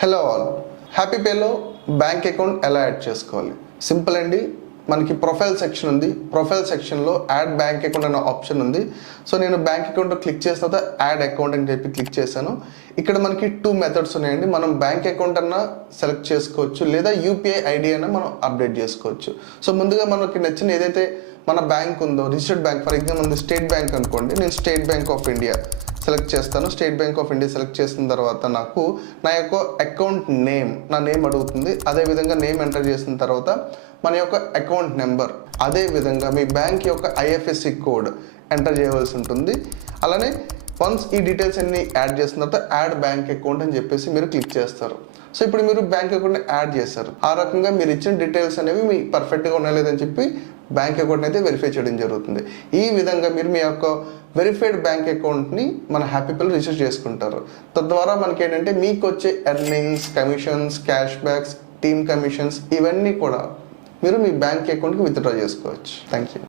Hello all, happy పేలో bank account ఎలా add చేసుకోవాలి? సింపుల్ అండి. మనకి ప్రొఫైల్ సెక్షన్ ఉంది. ప్రొఫైల్ సెక్షన్లో యాడ్ బ్యాంక్ అకౌంట్ అనే ఆప్షన్ ఉంది. సో నేను బ్యాంక్ అకౌంట్ క్లిక్ చేసిన తర్వాత యాడ్ అకౌంట్ అని చెప్పి క్లిక్ చేశాను. ఇక్కడ మనకి 2 మెథడ్స్ ఉన్నాయండి. మనం బ్యాంక్ అకౌంట్ అన్నా సెలెక్ట్ చేసుకోవచ్చు, లేదా యూపీఐ ఐడి అయినా మనం అప్డేట్ చేసుకోవచ్చు. సో ముందుగా మనకి నచ్చిన ఏదైతే మన బ్యాంక్ ఉందో, registered bank, for example State Bank అనుకోండి, నేను State Bank of India select చేస్తాను. State Bank of India select చేసిన తర్వాత నాకు నా యొక్క అకౌంట్ నేమ్, నా నేమ్ అడుగుతుంది. అదేవిధంగా నేమ్ ఎంటర్ చేసిన తర్వాత మన యొక్క అకౌంట్ నెంబర్, అదేవిధంగా మీ బ్యాంక్ యొక్క ఐఎఫ్ఎస్సి కోడ్ ఎంటర్ చేయవలసి ఉంటుంది. అలానే వన్స్ ఈ డీటెయిల్స్ అన్ని యాడ్ చేసిన తర్వాత యాడ్ బ్యాంక్ అకౌంట్ అని చెప్పేసి మీరు క్లిక్ చేస్తారు. సో ఇప్పుడు మీరు బ్యాంక్ అకౌంట్ని యాడ్ చేస్తారు. ఆ రకంగా మీరు ఇచ్చిన డీటెయిల్స్ అనేవి మీ పర్ఫెక్ట్గా ఉండలేదని చెప్పి బ్యాంక్ అకౌంట్ అయితే వెరిఫై చేయడం జరుగుతుంది. ఈ విధంగా మీరు మీ యొక్క వెరిఫైడ్ బ్యాంక్ అకౌంట్ని మన హ్యాపీ పేలో రిజిస్టర్ చేసుకుంటారు. తద్వారా మనకి ఏంటంటే మీకు వచ్చే earnings, commissions, cash backs, team commissions ఇవన్నీ కూడా మీరు మీ బ్యాంక్ అకౌంట్కి విత్డ్రా చేసుకోవచ్చు. Thank you.